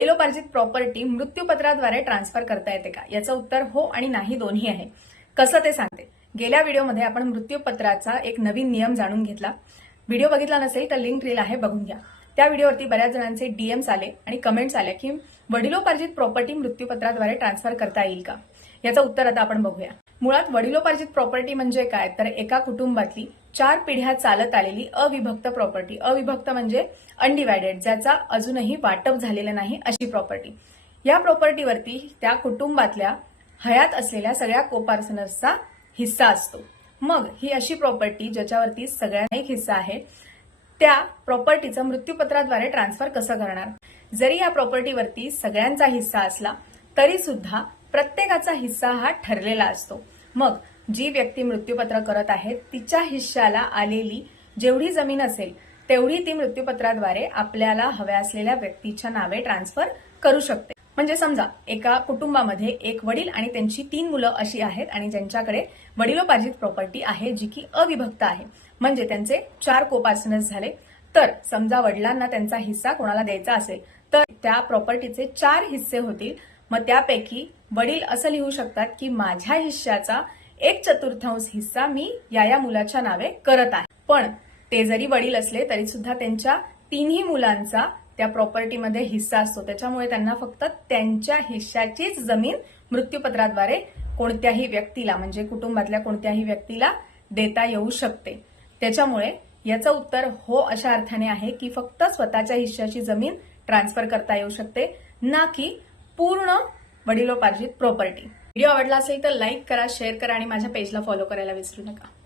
वडिलोपार्जित property मृत्यूपत्राद्वारे transfer करता येते का? याचं उत्तर हो आणि नाही दोन्ही आहे. कसं ते सांगते. गेल्या व्हिडिओमध्ये आपण मृत्यूपत्राचा एक नवीन नियम जाणून घेतला. व्हिडिओ बघितला नसेल तर लिंक दिली आहे, बघून घ्या. त्या व्हिडिओवरती बऱ्याच जणांचे डीएम्स आले आणि कमेंट्स आल्या की वडिलोपार्जित प्रॉपर्टी मृत्यूपत्राद्वारे ट्रान्सफर करता येईल का? याचं उत्तर आता आपण बघूया. मुळात वडिलोपार्जित प्रॉपर्टी म्हणजे काय, तर एका कुटुंबातली 4 पिढ्या चालत आलेली अविभक्त प्रॉपर्टी. अविभक्त म्हणजे अनडिवायडेड, ज्याचा अजूनही वाटप झालेलं नाही अशी प्रॉपर्टी. या प्रॉपर्टीवरती त्या कुटुंबातल्या हयात असलेल्या सगळ्या कोपार्सनर्सचा हिस्सा असतो. मग ही अशी प्रॉपर्टी ज्याच्यावरती सगळ्यांना एक हिस्सा आहे, त्या प्रॉपर्टीचं मृत्यूपत्राद्वारे ट्रान्सफर कसं करणार? जरी या प्रॉपर्टीवरती सगळ्यांचा हिस्सा असला तरी सुद्धा प्रत्येकाचा हिस्सा हा ठरलेला असतो. मग जी व्यक्ती मृत्यूपत्र करत आहे तिच्या हिश्श्याला आलेली जेवढी जमीन असेल तेवढी ती मृत्यूपत्राद्वारे आपल्याला हव्या असलेल्या व्यक्तीच्या नावे ट्रान्सफर करू शकते. म्हणजे समजा एका कुटुंबामध्ये एक वडील आणि त्यांची 3 मुलं अशी आहेत आणि ज्यांच्याकडे वडिलोपार्जित प्रॉपर्टी आहे जी की अविभक्त आहे, म्हणजे त्यांचे 4 कोपार्सनर्स झाले. तर समजा वडिलांना त्यांचा हिस्सा कोणाला द्यायचा असेल तर त्या प्रॉपर्टीचे 4 हिस्से होतील. मग त्यापैकी वडील असं लिहू शकतात की माझ्या हिश्श्याचा 1/4 हिस्सा मी या मुलाच्या नावे करत आहे. पण ते जरी वडील असले तरी सुद्धा त्यांच्या 3ही मुलांचा त्या प्रॉपर्टीमध्ये हिस्सा असतो. त्याच्यामुळे त्यांना फक्त त्यांच्या हिश्श्याचीच जमीन मृत्यूपत्राद्वारे कोणत्याही व्यक्तीला, म्हणजे कुटुंबातल्या कोणत्याही व्यक्तीला देता येऊ शकते. त्याच्यामुळे याचं उत्तर हो अशा अर्थाने आहे की फक्त स्वतःच्या हिश्श्याची जमीन ट्रान्सफर करता येऊ शकते, ना की पूर्ण वडिलोपार्जित प्रॉपर्टी. व्हिडिओ आवडला असेल तर लाईक करा, शेअर करा आणि माझ्या पेजला फॉलो करायला विसरू नका.